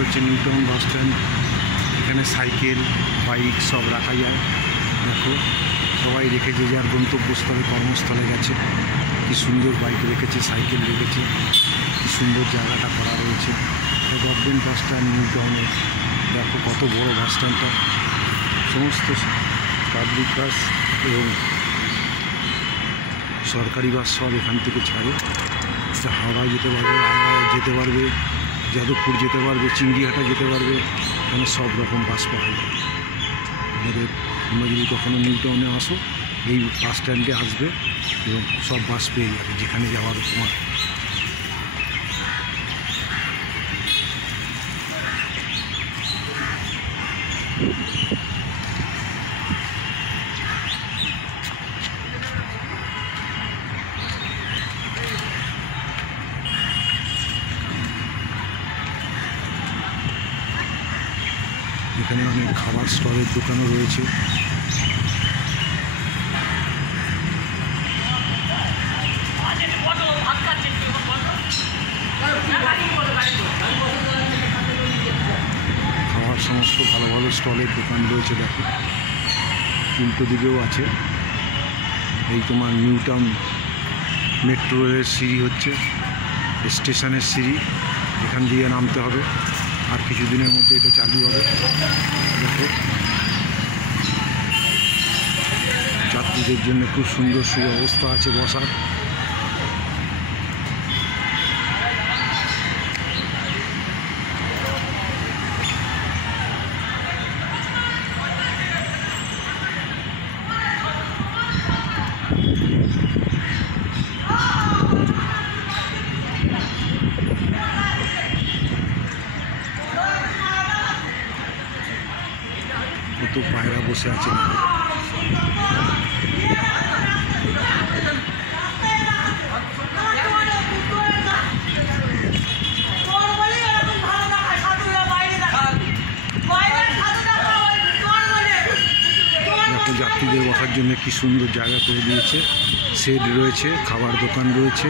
হচ্ছে new town bus stand. এখানে cycle bike সব রাখা যায়। দেখো সবাই রেখেছে, যার গন্তব্যস্থলে কর্মস্থলে গেছে। কি সুন্দর বাইক রেখেছে, সাইকেল রেখেছে, কি সুন্দর জায়গাটা করা রয়েছে। গভর্নমেন্ট বাস স্ট্যান্ড নিউ টাউনের। দেখো কত বড় বাস স্ট্যান্ডটা। সমস্ত পাবলিক বাস এবং সরকারি বাস সব এখান থেকে ছাড়ে। হাওড়ায় যেতে পারবে, হাওড়ায় যেতে পারবে, যাদবপুর যেতে পারবে, চিংড়িহাটা যেতে পারবে। এখানে সব রকম বাস পাওয়া যায়। তোমরা যদি কখনো নিউ টাউনে আসো এই বাস স্ট্যান্ডে আসবে এবং সব বাস পেয়ে যাবে যেখানে যাওয়ার তোমার। এখানে অনেক খাবার স্টলের দোকানও রয়েছে। খাওয়ার সমস্ত ভালো ভালো স্টলের দোকান রয়েছে। দেখো উল্টো দিকেও আছে। এই তোমার নিউ টাউন মেট্রো রেলের সিঁড়ি হচ্ছে, স্টেশনের সিঁড়ি। এখান দিয়ে নামতে হবে, আর কিছুদিনের মধ্যে এটা চালু হবে। দেখো যাত্রীদের জন্য খুব সুন্দর সুব্যবস্থা আছে বসার। কত পায়রা বসে আছে। যাত্রীদের বসার জন্য কি সুন্দর জায়গা করে দিয়েছে। শেড রয়েছে, খাবার দোকান রয়েছে।